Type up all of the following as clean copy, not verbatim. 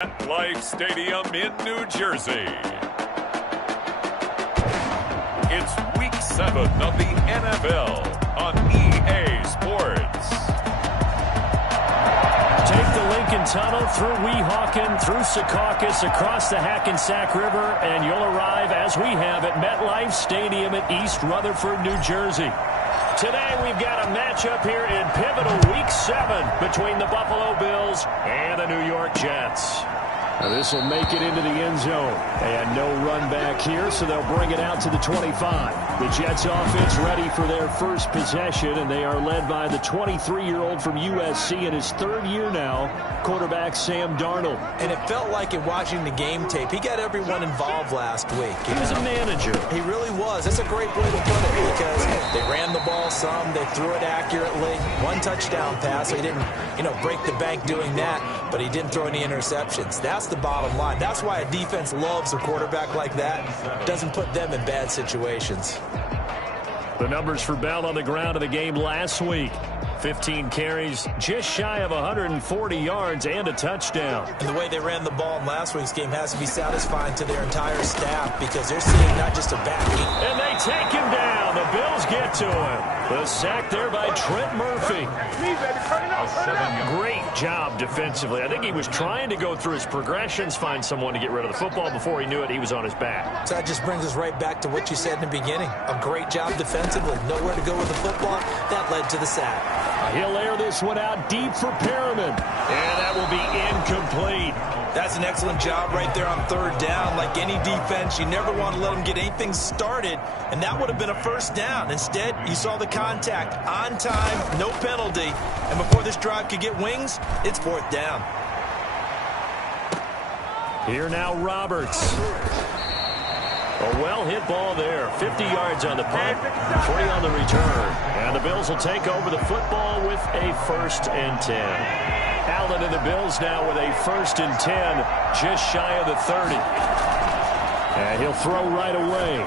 MetLife Stadium in New Jersey. It's Week 7 of the NFL on EA Sports. Take the Lincoln Tunnel through Weehawken, through Secaucus, across the Hackensack River, and you'll arrive, as we have, at MetLife Stadium at East Rutherford, New Jersey. Today we've got a matchup here in pivotal Week 7 between the Buffalo Bills and the New York Jets. Now this will make it into the end zone. And no run back here, so they'll bring it out to the 25. The Jets offense ready for their first possession, and they are led by the 23-year-old from USC in his third year now, quarterback Sam Darnold. And it felt like in watching the game tape, he got everyone involved last week. He was a manager. He really was. That's a great way to put it, because they ran the ball some, they threw it accurately. One touchdown pass, so he didn't, break the bank doing that, but he didn't throw any interceptions. That's the bottom line. That's why a defense loves a quarterback like that. Doesn't put them in bad situations. The numbers for Bell on the ground of the game last week. 15 carries, just shy of 140 yards and a touchdown. And the way they ran the ball in last week's game has to be satisfying to their entire staff, because they're seeing not just a backing. And they take him down. The Bills get to him. The sack there by Trent Murphy. Great job defensively. I think he was trying to go through his progressions, find someone to get rid of the football. Before he knew it, he was on his back. So that just brings us right back to what you said in the beginning. A great job defensively. Nowhere to go with the football. That led to the sack. He'll air this one out deep for Perriman. And that will be incomplete. That's an excellent job right there on third down. Like any defense, you never want to let them get anything started, and that would have been a first down. Instead, you saw the contact on time, no penalty, and before this drive could get wings, it's fourth down. Here now Roberts. A well-hit ball there. 50 yards on the punt, 40 on the return. And the Bills will take over the football with a 1st and 10. Allen and the Bills now with a 1st and 10, just shy of the 30. And he'll throw right away.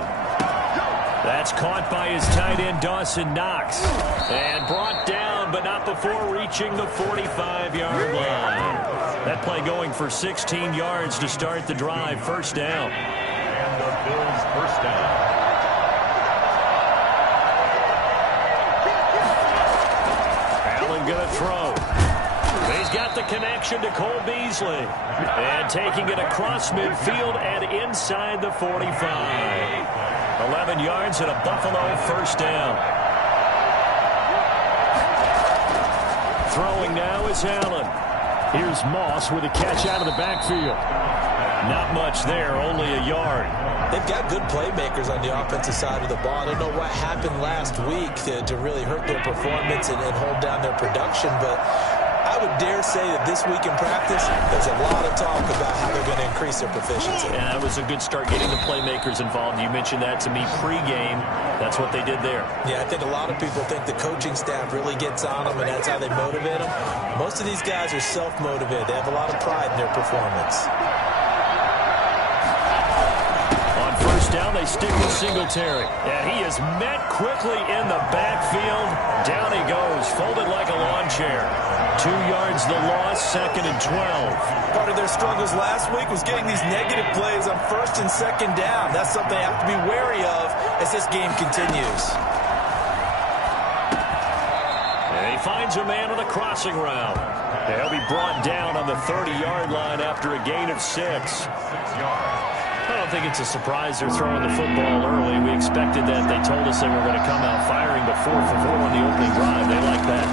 That's caught by his tight end, Dawson Knox. And brought down, but not before reaching the 45-yard line. That play going for 16 yards to start the drive. First down. And the Bills' first down. Allen going to throw. He's got the connection to Cole Beasley. And taking it across midfield and inside the 45. 11 yards and a Buffalo first down. Throwing now is Allen. Here's Moss with a catch out of the backfield. Not much there, only a yard. They've got good playmakers on the offensive side of the ball. I don't know what happened last week to really hurt their performance and hold down their production, but I would dare say that this week in practice, there's a lot of talk about how they're going to increase their proficiency. And that was a good start getting the playmakers involved. You mentioned that to me pregame. That's what they did there. Yeah, I think a lot of people think the coaching staff really gets on them, and that's how they motivate them. Most of these guys are self-motivated. They have a lot of pride in their performance. On first down, they stick with Singletary. And he is met quickly in the backfield. Down he goes, folded like a lawn chair. 2 yards the loss, 2nd and 12. Part of their struggles last week was getting these negative plays on 1st and 2nd down. That's something they have to be wary of as this game continues. And he finds a man on a crossing route. He'll be brought down on the 30-yard line after a gain of 6. I don't think it's a surprise they're throwing the football early. We expected that. They told us they were going to come out firing the 4 for 4 on the opening drive. They like that.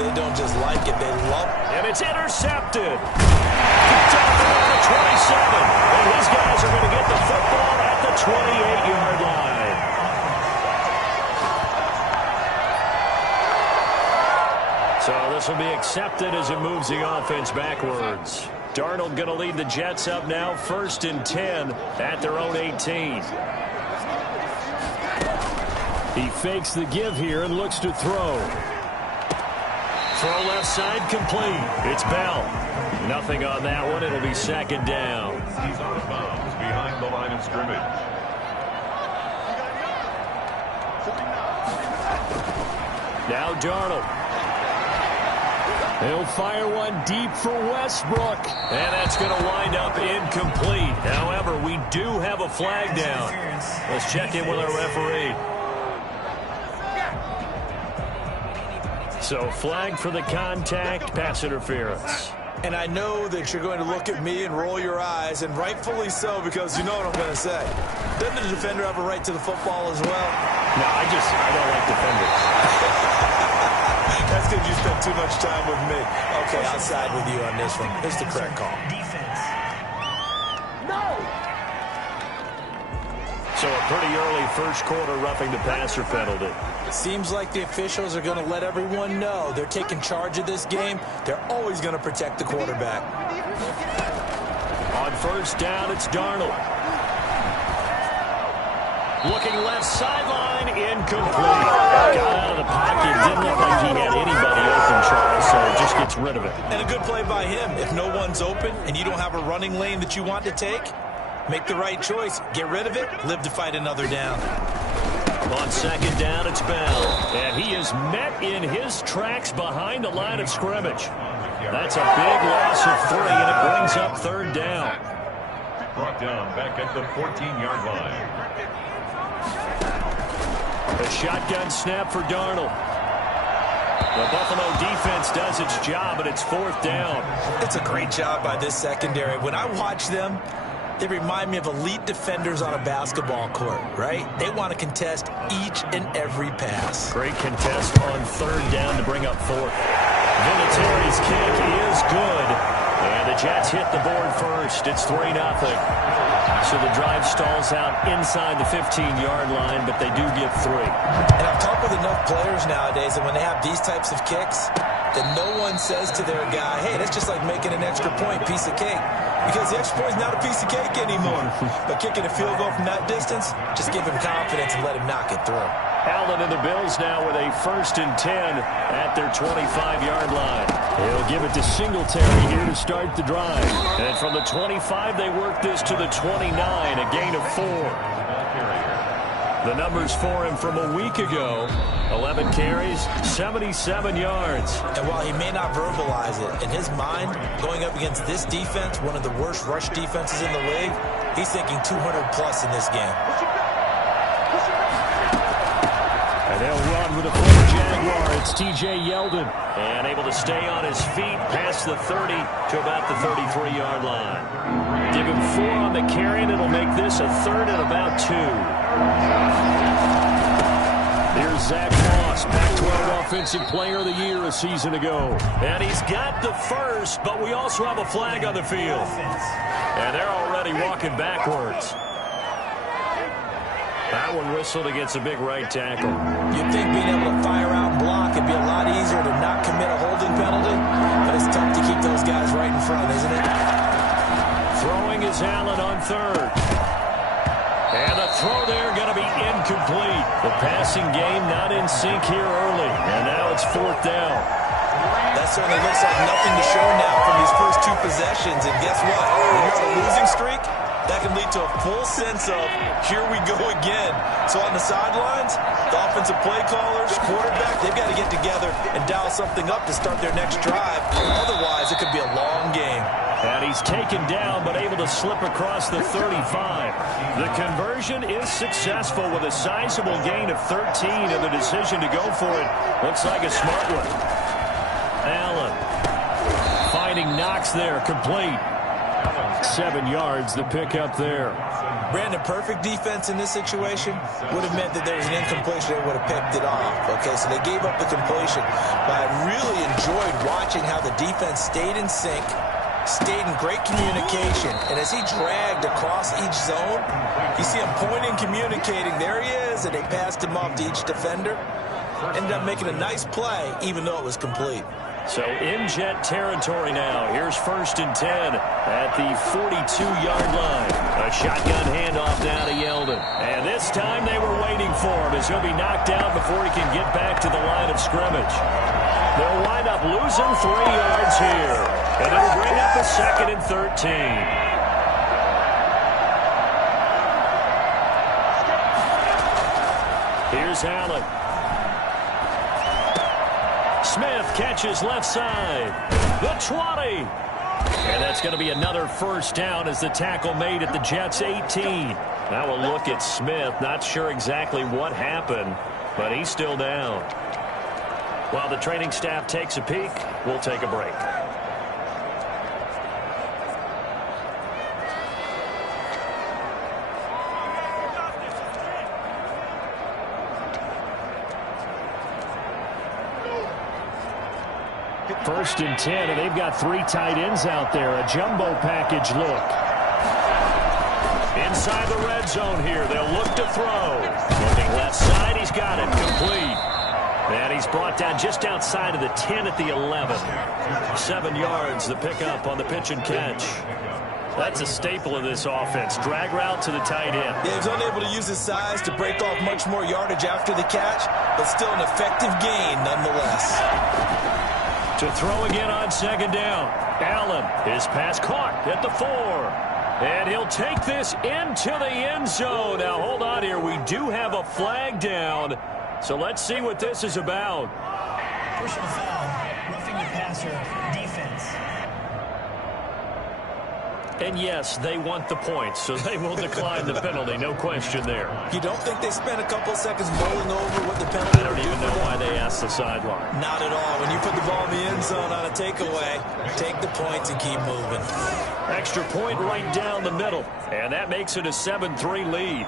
They don't just like it, they love it. And it's intercepted. Picked up around the 27. And these guys are going to get the football at the 28-yard line. So this will be accepted as it moves the offense backwards. Darnold going to lead the Jets up now, 1st and 10 at their own 18. He fakes the give here and looks to throw. Throw left side complete. It's Bell. Nothing on that one. It'll be 2nd down. He's out of bounds behind the line of scrimmage. Now Darnold. He'll fire one deep for Westbrook. And that's going to wind up incomplete. However, we do have a flag down. Let's check in with our referee. So flag for the contact, pass interference. And I know that you're going to look at me and roll your eyes, and rightfully so, because you know what I'm going to say. Doesn't the defender have a right to the football as well? No, I don't like defenders. That's because you spent too much time with me. Okay, I'll side with you on this one. Here's the correct call. Defense. No! So a pretty early first quarter roughing the passer penalty. Seems like the officials are going to let everyone know they're taking charge of this game. They're always going to protect the quarterback. On first down, it's Darnold. Looking left sideline, incomplete. Got out of the pocket. Didn't look like he had anybody open, Charles, so just gets rid of it. And a good play by him. If no one's open and you don't have a running lane that you want to take, make the right choice. Get rid of it. Live to fight another down. On second down, it's Bell. And he is met in his tracks behind the line of scrimmage. That's a big loss of 3, and it brings up third down. Brought down back at the 14-yard line. A shotgun snap for Darnold. The Buffalo defense does its job, and it's fourth down. It's a great job by this secondary. When I watch them, they remind me of elite defenders on a basketball court, right? They want to contest each and every pass. Great contest on third down to bring up fourth. Vinatieri's kick is good. And the Jets hit the board first. It's 3-0. So the drive stalls out inside the 15-yard line, but they do get 3. And I've talked with enough players nowadays that when they have these types of kicks, that no one says to their guy, hey, that's just like making an extra point, piece of cake. Because the extra point is not a piece of cake anymore. But kicking a field goal from that distance, just give him confidence and let him knock it through. Allen and the Bills now with a 1st and 10 at their 25-yard line. He'll give it to Singletary here to start the drive. And from the 25, they work this to the 29, a gain of 4. The numbers for him from a week ago, 11 carries, 77 yards. And while he may not verbalize it, in his mind, going up against this defense, one of the worst rush defenses in the league, he's thinking 200-plus in this game. And they'll run with a former Jaguar. It's T.J. Yeldon. And able to stay on his feet past the 30 to about the 33-yard line. Give him 4 on the carry, and it'll make this a 3rd and about 2. Here's Zach Moss, Pac-12 Offensive Player of the Year a season ago. And he's got the first, but we also have a flag on the field. And they're already walking backwards. That one whistled against a big right tackle. You'd think being able to fire out and block would be a lot easier to not commit a holding penalty, but it's tough to keep those guys right in front, isn't it? Throwing is Allen on 3rd. And the throw there going to be incomplete. The passing game not in sync here early. And now it's 4th down. That certainly looks like nothing to show now from these first 2 possessions. And guess what? When you're on a losing streak, that can lead to a full sense of, here we go again. So on the sidelines, the offensive play callers, quarterback, they've got to get together and dial something up to start their next drive. Otherwise, it could be a long game. And he's taken down, but able to slip across the 35. The conversion is successful with a sizable gain of 13, and the decision to go for it looks like a smart one. Allen finding Knox there, complete. 7 yards, the pickup there. Brandon, perfect defense in this situation would have meant that there was an incompletion. They would have picked it off. Okay, so they gave up the completion. But I really enjoyed watching how the defense stayed in sync, stayed in great communication. And as he dragged across each zone, you see him pointing, communicating. There he is, and they passed him off to each defender. Ended up making a nice play, even though it was complete. So in Jet territory now. Here's 1st and 10 at the 42-yard line. A shotgun handoff now to Yeldon. And this time they were waiting for him as he'll be knocked down before he can get back to the line of scrimmage. They'll wind up losing 3 yards here. And it'll bring up a 2nd and 13. Here's Allen. Smith catches left side. The 20. And that's going to be another first down as the tackle made at the Jets' 18. Now we'll look at Smith. Not sure exactly what happened, but he's still down. While the training staff takes a peek, we'll take a break. First and 10, and they've got 3 tight ends out there. A jumbo package look. Inside the red zone here. They'll look to throw. Looking left side. He's got it. Complete. And he's brought down just outside of the 10 at the 11. 7 yards, the pickup on the pitch and catch. That's a staple of this offense. Drag route to the tight end. Yeah, he's unable to use his size to break off much more yardage after the catch, but still an effective gain nonetheless. To throw again on second down. Allen, his pass caught at the 4. And he'll take this into the end zone. Now, hold on here. We do have a flag down. So let's see what this is about. Personal foul, roughing the passer, defense. And yes, they want the points, so they will decline the penalty. No question there. You don't think they spent a couple seconds mulling over what the penalty? I don't even know why they asked the sideline. Not at all. When you put the ball in the end zone on a takeaway, take the points and keep moving. Extra point right down the middle, and that makes it a 7-3 lead.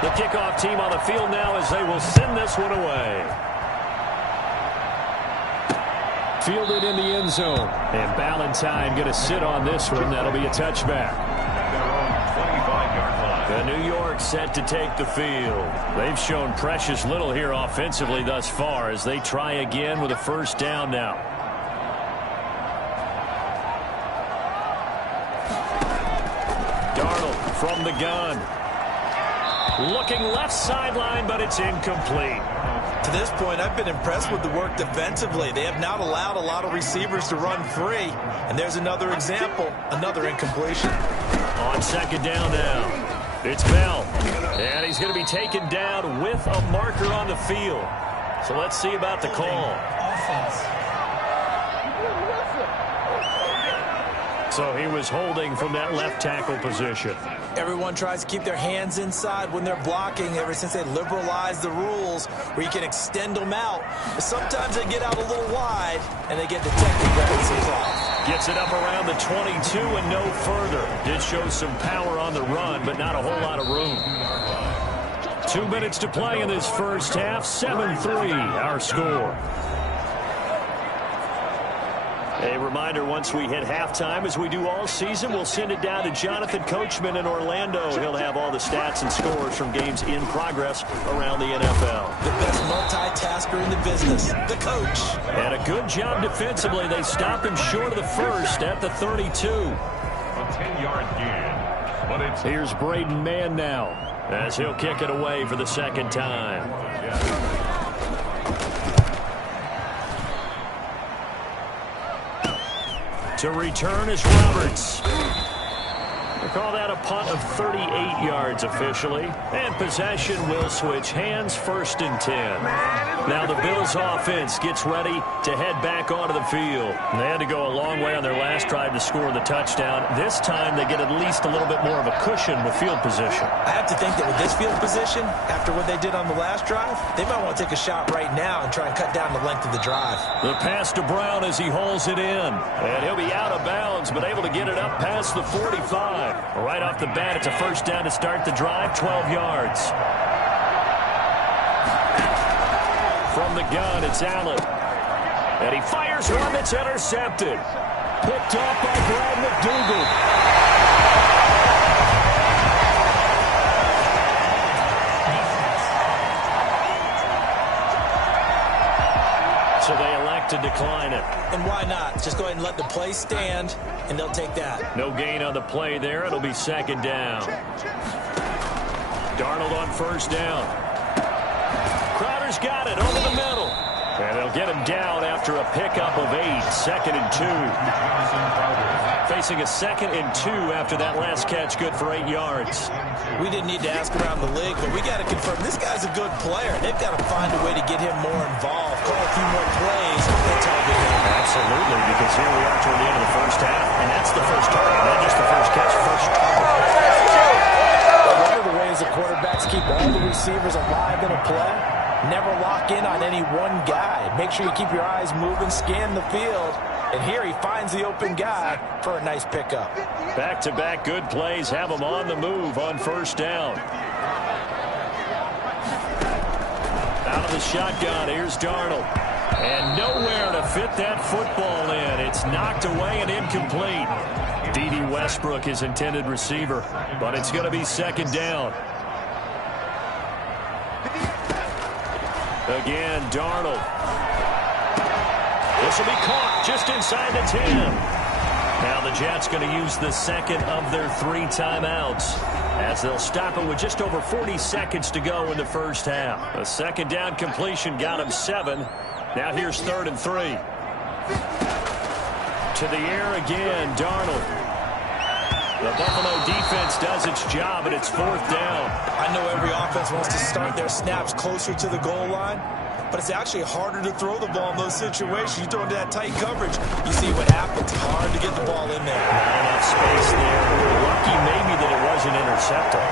The kickoff team on the field now as they will send this one away. Fielded in the end zone. And Ballantyne going to sit on this one. That'll be a touchback. And New York set to take the field. They've shown precious little here offensively thus far as they try again with a first down now. Darnold from the gun. Looking left sideline, but it's incomplete. To this point, I've been impressed with the work defensively. They have not allowed a lot of receivers to run free. And there's another example, another incompletion. On second down now, it's Bell. And he's going to be taken down with a marker on the field. So let's see about the call. Offense. So he was holding from that left tackle position. Everyone tries to keep their hands inside when they're blocking ever since they liberalized the rules where you can extend them out. But sometimes they get out a little wide and they get detected grabbing some cloth. Gets it up around the 22 and no further. Did show some power on the run, but not a whole lot of room. 2 minutes to play in this first half. 7-3 our score. A reminder, once we hit halftime, as we do all season, we'll send it down to Jonathan Coachman in Orlando. He'll have all the stats and scores from games in progress around the NFL. The best multitasker in the business, the coach. And a good job defensively. They stop him short of the first at the 32. A 10-yard gain. But it's Here's Braden Mann now as he'll kick it away for the second time. To return is Roberts. We'll call that a punt of 38 yards officially. And possession will switch hands, 1st and 10. Now the Bills offense gets ready to head back onto the field. They had to go a long way on their last drive to score the touchdown. This time they get at least a little bit more of a cushion with field position. I have to think that with this field position, after what they did on the last drive, they might want to take a shot right now and try and cut down the length of the drive. The pass to Brown as he hauls it in. And he'll be out of bounds, but able to get it up past the 45. Right off the bat, it's a first down to start the drive, 12 yards. From the gun, it's Allen. And he fires one that's intercepted. Picked up by Brad McDougal. So they elect to decline it. And why not? Just go ahead and let the play stand, and they'll take that. No gain on the play there. It'll be second down. Darnold on first down. Crowder's got it over the middle. And they'll get him down after a pickup of 8. 2nd and 2. facing a 2nd and 2 after that last catch, good for 8 yards. We didn't need to ask around the league, but we got to confirm this guy's a good player. They've got to find a way to get him more involved, call a few more plays, and target him. Absolutely, because here we are toward the end of the first half, and that's the first target, not just the first catch, first target. One of the ways the quarterbacks keep all the receivers alive in a play, never lock in on any one guy. Make sure you keep your eyes moving, scan the field. And here he finds the open guy for a nice pickup. Back-to-back good plays have him on the move on first down. Out of the shotgun, here's Darnold. And nowhere to fit that football in. It's knocked away and incomplete. D.D. Westbrook, his intended receiver, but it's going to be 2nd down. Again, Darnold. This will be caught just inside the 10. Now the Jets going to use the 2nd of their 3 timeouts as they'll stop it with just over 40 seconds to go in the first half. A 2nd down completion got him 7. Now here's 3rd and 3. To the air again, Darnold. The Buffalo defense does its job, and it's 4th down. I know every offense wants to start their snaps closer to the goal line, but it's actually harder to throw the ball in those situations. You throw into that tight coverage, you see what happens. Hard to get the ball in there. Not enough space there. We're lucky maybe that it wasn't intercepted.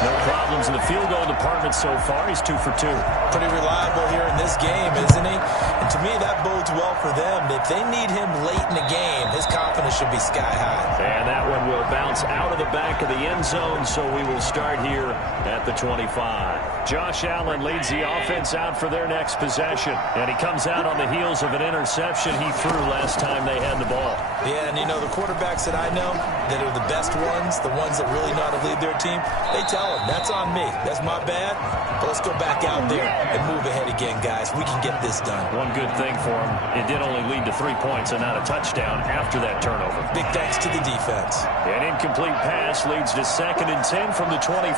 No problems in the field goal department so far. He's 2 for 2. Pretty reliable here in this game, isn't he? And to me, that bodes well for them. If they need him late in the game, his confidence should be sky high. And that one will bounce out of the back of the end zone, so we will start here at the 25. Josh Allen leads the offense out for their next possession. And he comes out on the heels of an interception he threw last time they had the ball. Yeah, and you know, the quarterbacks that I know that are the best ones, the ones that really know how to lead their team, they tell them, that's on me. That's my bad. But let's go back out there and move ahead again, guys. We can get this done. One good thing for him, it did only lead to 3 points and not a touchdown after that turnover. Big thanks to the defense. An incomplete pass leads to 2nd and 10 from the 25.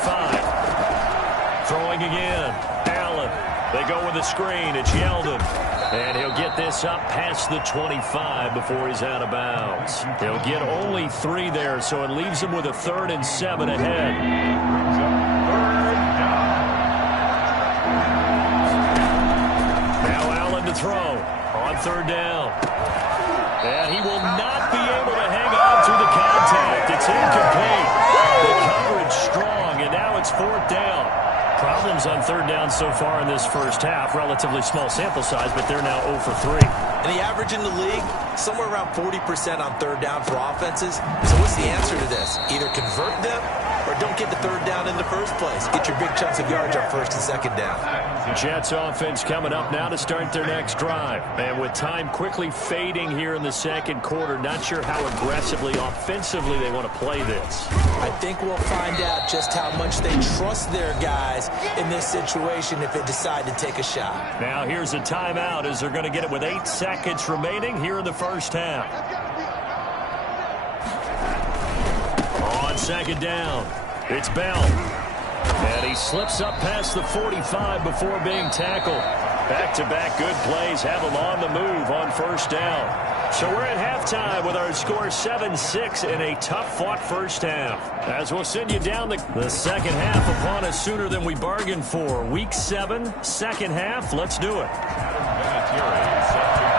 Throwing again. Allen. They go with the screen. It's Yeldon. And he'll get this up past the 25 before he's out of bounds. He'll get only 3 there, so it leaves him with a 3rd and 7 ahead. Now Allen to throw on 3rd down. And he will not be able to hang on through the contact. It's incomplete. The coverage strong, and now it's 4th down. Problems on 3rd down so far in this first half. Relatively small sample size, but they're now 0 for 3. And the average in the league, somewhere around 40% on 3rd down for offenses. So what's the answer to this? Either convert them or don't get the 3rd down in the first place. Get your big chunks of yards on 1st and 2nd down. Jets offense coming up now to start their next drive. And with time quickly fading here in the 2nd quarter, not sure how aggressively, offensively they want to play this. I think we'll find out just how much they trust their guys in this situation if they decide to take a shot. Now here's a timeout as they're going to get it with 8 seconds remaining here in the first half. On 2nd down, it's Bell. And he slips up past the 45 before being tackled. Back-to-back good plays have him on the move on 1st down. So we're at halftime with our score 7-6 in a tough-fought first half. As we'll send you down the 2nd half upon us sooner than we bargained for. Week 7, 2nd half. Let's do it.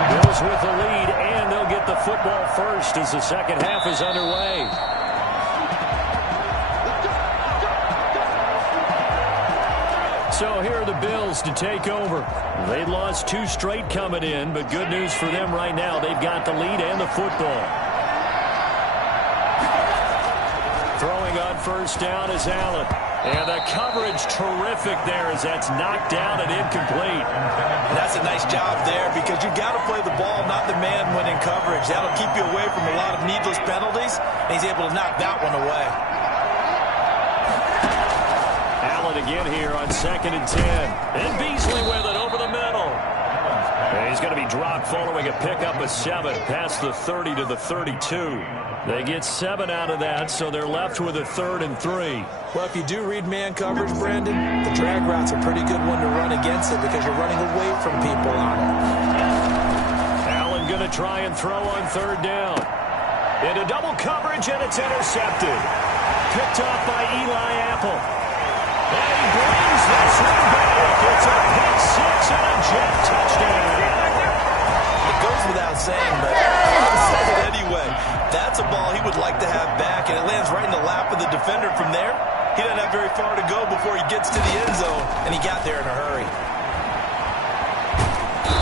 Bills with the lead, and they'll get the football first as the 2nd half is underway. So here are the Bills to take over. They'd lost 2 straight coming in, but good news for them right now. They've got the lead and the football. Throwing on 1st down is Allen. And the coverage terrific there as that's knocked down and incomplete. And that's a nice job there because you got to play the ball, not the man when in coverage. That'll keep you away from a lot of needless penalties, and he's able to knock that one away. Allen again here on 2nd and 10. And Beasley with it over the middle. And he's going to be dropped following a pickup of 7 past the 30 to the 32. They get 7 out of that, so they're left with a 3rd and 3. Well, if you do read man coverage, Brandon, the drag route's a pretty good one to run against it because you're running away from people on it. Allen going to try and throw on third down. Into double coverage, and it's intercepted. Picked off by Eli Apple. And he brings this one back. It's a pick six and a Jet touchdown. It goes without saying, but I'll say it anyway. That's a ball he would like to have back, and it lands right in the lap of the defender. From there, he doesn't have very far to go before he gets to the end zone, and he got there in a hurry.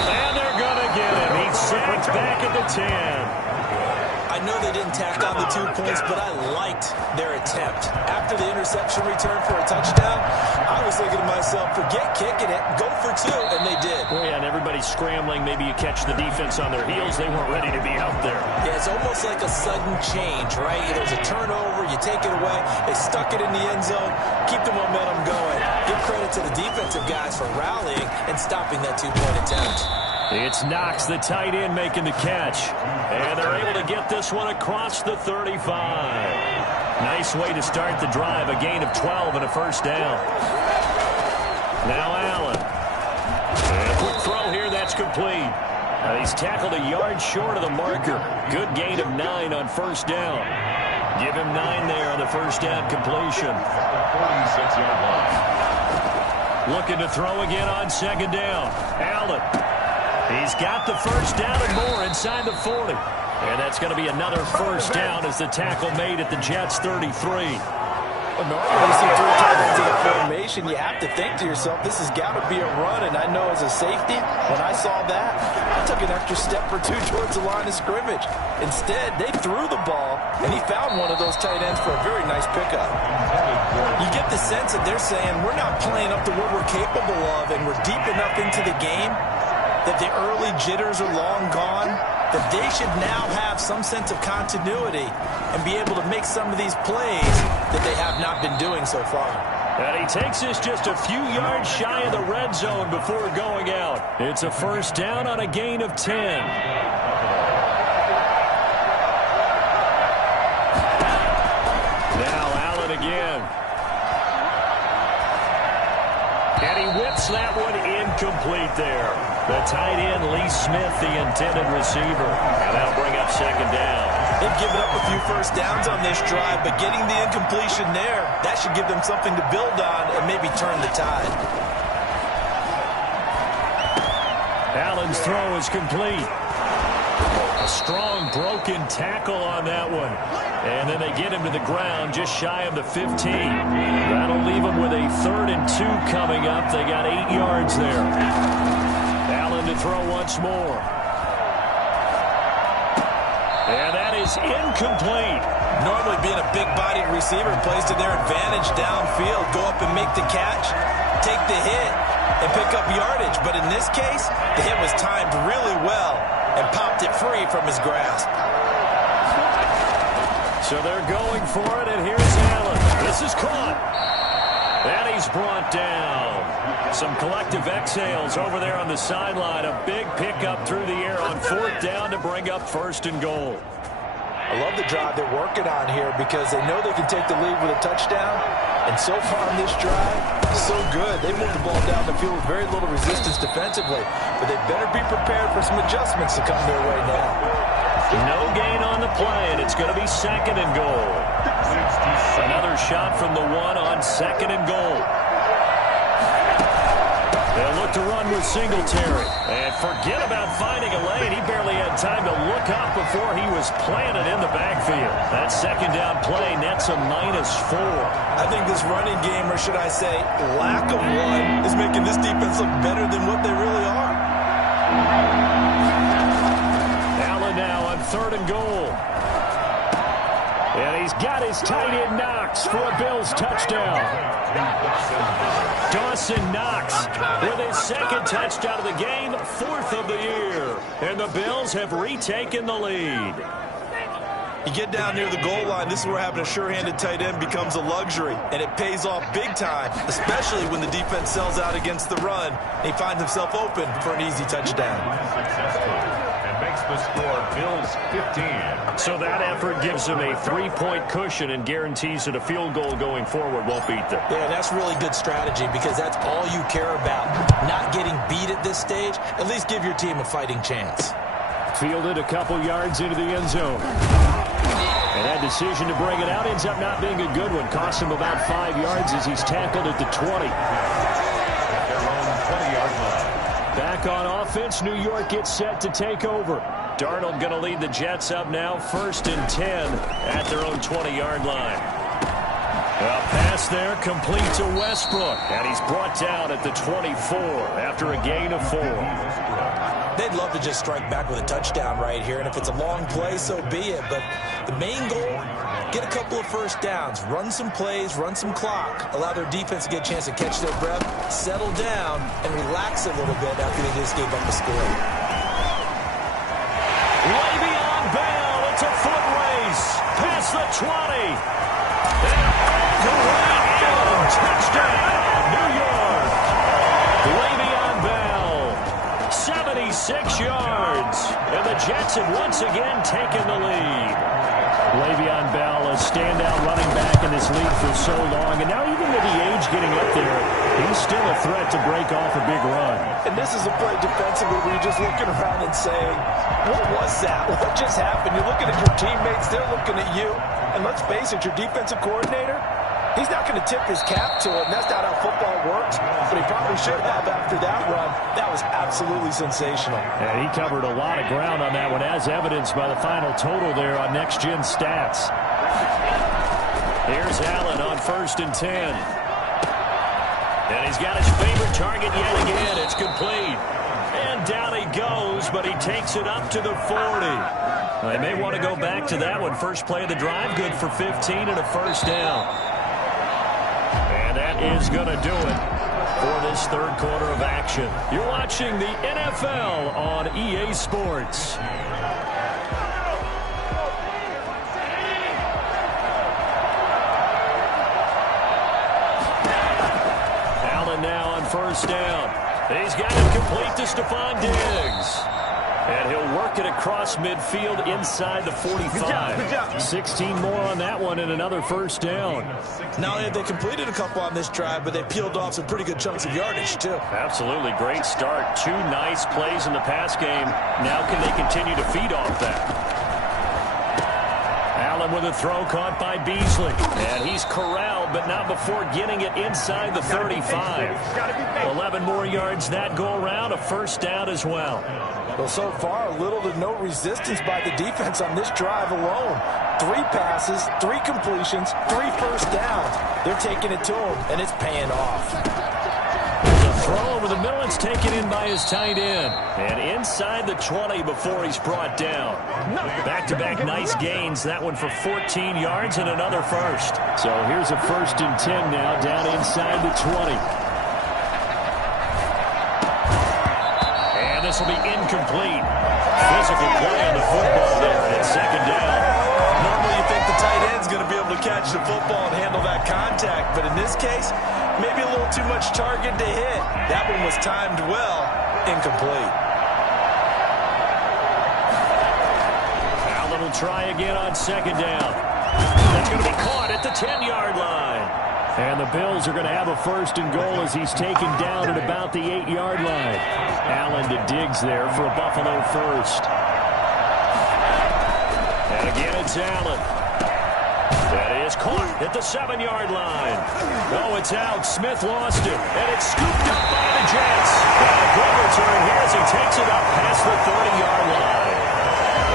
And they're going to get him. He's sacked back at the 10. I know they didn't tack on the 2 points, but I liked their attempt. After the interception return for a touchdown, I was thinking to myself, forget kicking it, go for 2, and they did. Well, yeah, and everybody's scrambling. Maybe you catch the defense on their heels. They weren't ready to be out there. Yeah, it's almost like a sudden change, right? There's a turnover, you take it away, they stuck it in the end zone, keep the momentum going. Give credit to the defensive guys for rallying and stopping that 2-point attempt. It's Knox, the tight end, making the catch. And they're able to get this one across the 35. Nice way to start the drive. A gain of 12 and a first down. Now Allen. And a quick throw here. That's complete. He's tackled a yard short of the marker. Good gain of 9 on first down. Give him 9 there on the first down completion. 46-yard line. Looking to throw again on second down. Allen. He's got the first down and more inside the 40. And that's going to be another first down as the tackle made at the Jets' 33. Well, normally you see 3 tight ends in a formation, you have to think to yourself, this has got to be a run. And I know as a safety, when I saw that, I took an extra step or 2 towards the line of scrimmage. Instead, they threw the ball, and he found one of those tight ends for a very nice pickup. You get the sense that they're saying, we're not playing up to what we're capable of, and we're deep enough into the game that the early jitters are long gone, that they should now have some sense of continuity and be able to make some of these plays that they have not been doing so far. And he takes this just a few yards shy of the red zone before going out. It's a first down on a gain of 10. Now Allen again. And he whips that one incomplete there. The tight end, Lee Smith, the intended receiver. And that'll bring up second down. They've given up a few first downs on this drive, but getting the incompletion there, that should give them something to build on and maybe turn the tide. Allen's throw is complete. A strong broken tackle on that one. And then they get him to the ground just shy of the 15. That'll leave him with a 3rd and 2 coming up. They got 8 yards there. Allen to throw once more. And that is incomplete. Normally being a big-bodied receiver plays to their advantage downfield. Go up and make the catch, take the hit, and pick up yardage. But in this case, the hit was timed really well and popped it free from his grasp. So they're going for it, and here's Allen. This is caught. And he's brought down. Some collective exhales over there on the sideline. A big pickup through the air on 4th down to bring up 1st and goal. I love the drive they're working on here because they know they can take the lead with a touchdown. And so far on this drive, so good. They moved the ball down the field with very little resistance defensively. But they better be prepared for some adjustments to come their way now. No gain on the play, and it's going to be 2nd and goal. Another shot from the 1 on 2nd and goal. They'll look to run with Singletary. And forget about finding a lane. He barely had time to look up before he was planted in the backfield. That 2nd down play nets a -4. I think this running game, or should I say lack of one, is making this defense look better than what they really are. Allen now on 3rd and goal. And he's got his tight end Knox for a Bills touchdown. Dawson Knox with his 2nd touchdown of the game, 4th of the year. And the Bills have retaken the lead. You get down near the goal line, this is where having a sure-handed tight end becomes a luxury, and it pays off big time, especially when the defense sells out against the run, and he finds himself open for an easy touchdown. And makes the score Bills 15. So that effort gives them a 3-point cushion and guarantees that a field goal going forward won't beat them. Yeah, that's really good strategy because that's all you care about. Not getting beat at this stage, at least give your team a fighting chance. Fielded a couple yards into the end zone. And that decision to bring it out ends up not being a good one. Cost him about 5 yards as he's tackled at the 20. Their own 20-yard line. Back on offense, New York gets set to take over. Darnold going to lead the Jets up now, 1st and 10 at their own 20-yard line. A pass there complete to Westbrook, and he's brought down at the 24 after a gain of 4. They'd love to just strike back with a touchdown right here, and if it's a long play, so be it. But the main goal, get a couple of first downs, run some plays, run some clock, allow their defense to get a chance to catch their breath, settle down, and relax a little bit after they just gave up the score. Le'Veon Bell, it's a foot race, past the 20, and all the way in, touchdown, New York. Le'Veon Bell, 76 yards, and the Jets have once again taken the lead. Le'Veon Bell, a standout running back in this league for so long, and now even with the age getting up there, he's still a threat to break off a big run. And this is a play defensively where you're just looking around and saying, what was that? What just happened? You're looking at your teammates, they're looking at you. And let's face it, your defensive coordinator, he's not going to tip his cap to it, and that's not how football works, but he probably should have after that run. That was absolutely sensational. And he covered a lot of ground on that one, as evidenced by the final total there on Next Gen Stats. Here's Allen on 1st and 10. And he's got his favorite target yet again. It's complete. And down he goes, but he takes it up to the 40. They may want to go back to that one. First play of the drive, good for 15 and a first down. And that is going to do it for this third quarter of action. You're watching the NFL on EA Sports. Allen now on 1st down. He's got it complete to Stephon Diggs. And he'll work it across midfield inside the 45. Good job. 16 more on that one and another 1st down. Not only have they completed a couple on this drive, but they peeled off some pretty good chunks of yardage, too. Absolutely great start. 2 nice plays in the pass game. Now can they continue to feed off that? Allen with a throw caught by Beasley. And he's corralled, but not before getting it inside the 35. 11 more yards that go around. A 1st down as well. Well, so far, little to no resistance by the defense on this drive alone. 3 passes, 3 completions, 3 first downs. They're taking it to him, and it's paying off. There's a throw over the middle. It's taken in by his tight end. And inside the 20 before he's brought down. Back-to-back nice gains. That one for 14 yards and another first. So here's a 1st and 10 now down inside the 20. This will be incomplete. Physical play on the football there at 2nd down. Normally you think the tight end's going to be able to catch the football and handle that contact, but in this case, maybe a little too much target to hit. That one was timed well, incomplete. Allen will try again on 2nd down. That's going to be caught at the 10-yard line. And the Bills are going to have a 1st and goal as he's taken down at about the 8-yard line. Allen to Diggs there for a Buffalo 1st. And again it's Allen. That is caught at the 7-yard line. Oh, it's out. Smith lost it. And it's scooped up by the Jets. And a good return here as he takes it up past the 30-yard line.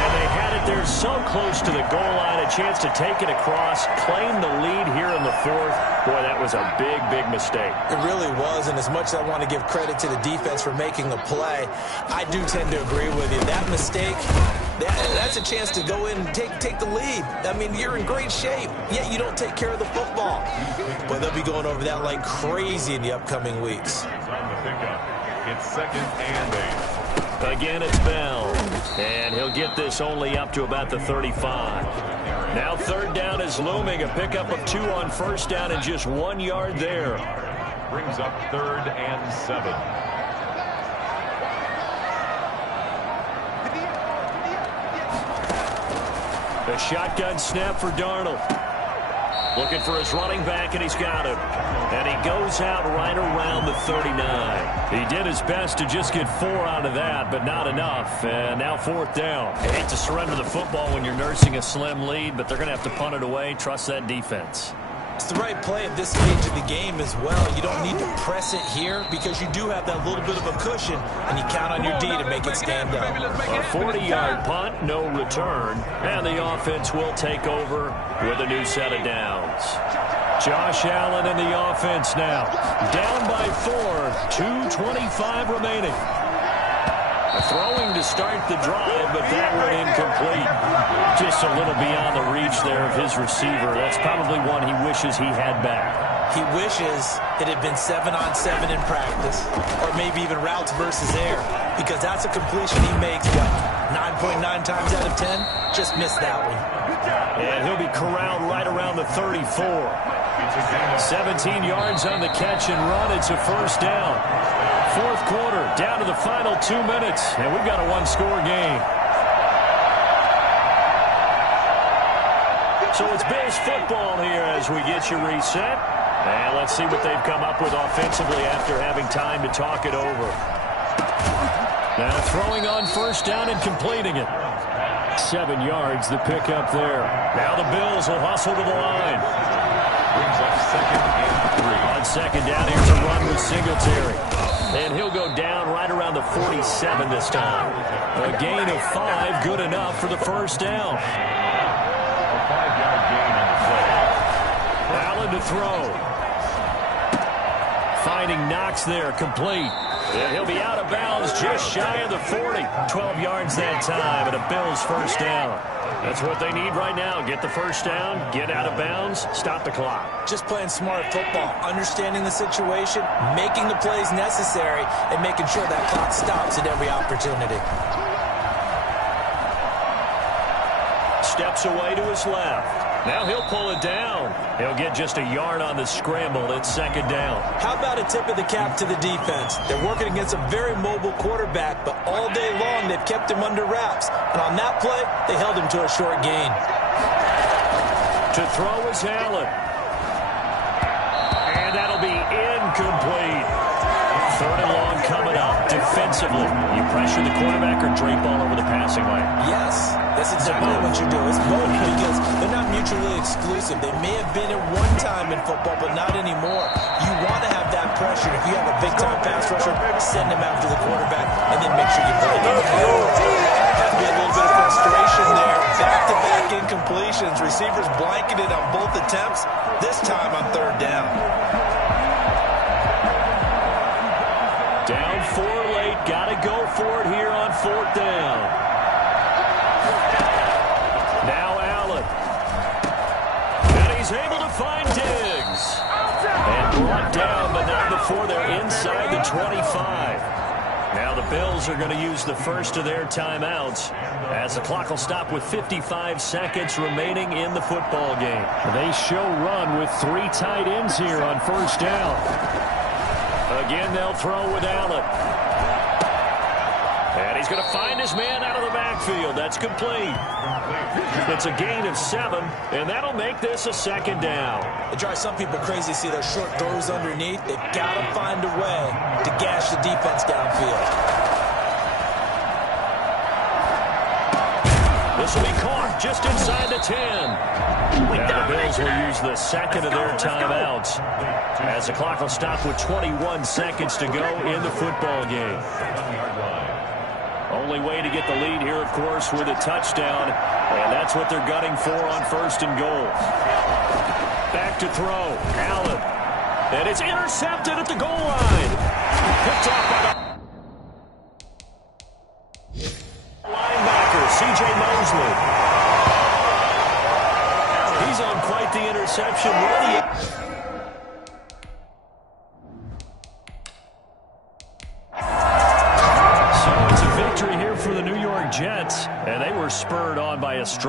And they had it there so close to the goal line, a chance to take it across, claim the lead here in the 4th. Boy, that was a big, big mistake. It really was, and as much as I want to give credit to the defense for making the play, I do tend to agree with you. That mistake, that's a chance to go in and take the lead. I mean, you're in great shape, yet you don't take care of the football. But they'll be going over that like crazy in the upcoming weeks. On the pickup, it's 2nd and 8. Again, it's Bell. And he'll get this only up to about the 35. Now 3rd down is looming. A pickup of 2 on 1st down and just 1 yard there. Brings up 3rd and 7. The shotgun snap for Darnold. Looking for his running back, and he's got him. And he goes out right around the 39. He did his best to just get 4 out of that, but not enough. And now 4th down. I hate to surrender the football when you're nursing a slim lead, but they're going to have to punt it away. Trust that defense. It's the right play at this stage of the game as well. You don't need to press it here because you do have that little bit of a cushion, and you count on your D to make it stand up. A 40-yard punt, no return, and the offense will take over with a new set of downs. Josh Allen in the offense now. Down by 4, 2:25 remaining. Throwing to start the drive, but that went incomplete. Just a little beyond the reach there of his receiver. That's probably one he wishes he had back. He wishes it had been 7-on-7 in practice, or maybe even routes versus air, because that's a completion he makes, what, 9.9 times out of 10? Just missed that one. And he'll be corralled right around the 34. 17 yards on the catch and run. It's a 1st down. 4th quarter, down to the final 2 minutes, and we've got a 1-score game. So it's Bills football here as we get you reset. And let's see what they've come up with offensively after having time to talk it over. Now throwing on 1st down and completing it. 7 yards, the pickup there. Now the Bills will hustle to the line. Brings up 2nd and 3. On 2nd down, here's a run with Singletary. And he'll go down right around the 47 this time. A gain of 5, good enough for the 1st down. A 5-yard gain on the play. Allen to throw. Finding Knox there, complete. And he'll be out of bounds just shy of the 40. 12 yards that time, and a Bills 1st down. That's what they need right now. Get the 1st down, get out of bounds, stop the clock. Just playing smart football, understanding the situation, making the plays necessary, and making sure that clock stops at every opportunity. Steps away to his left. Now he'll pull it down. He'll get just a yard on the scramble. It's 2nd down. How about a tip of the cap to the defense? They're working against a very mobile quarterback, but all day long they've kept him under wraps. And on that play, they held him to a short gain. To throw is Allen. And that'll be incomplete. 3rd and long coming up. Defensively, you pressure the quarterback or drape all over the passing lane? Yes, that's exactly what you do. It's both because they're not mutually exclusive. They may have been at one time in football, but not anymore. You want to have that pressure. If you have a big-time pass rusher, send him after the quarterback, and then make sure you play the field. Has to be a little bit of frustration there. Back-to-back incompletions. Receivers blanketed on both attempts, this time on 3rd down. Down 4 late. Got to go for it here on 4th down. Now Allen. And he's able to find Diggs. And brought down, but not before they're inside the 25. Now the Bills are going to use the first of their timeouts as the clock will stop with 55 seconds remaining in the football game. They show run with 3 tight ends here on 1st down. Again, they'll throw with Allen. And he's going to find his man out of the backfield. That's complete. It's a gain of 7, and that'll make this a 2nd down. It drives some people crazy to see those short throws underneath. They've got to find a way to gash the defense downfield. This will be caught just inside the 10. Now the Bills will use the 2nd of their timeouts as the clock will stop with 21 seconds to go in the football game. Only way to get the lead here, of course, with a touchdown, and that's what they're gunning for on 1st and goal. Back to throw, Allen, and it's intercepted at the goal line. Picked off by the linebacker, C.J. Mosley. He's on quite the interception. So it's a victory here for the New York Jets, and they were spurred on by a strong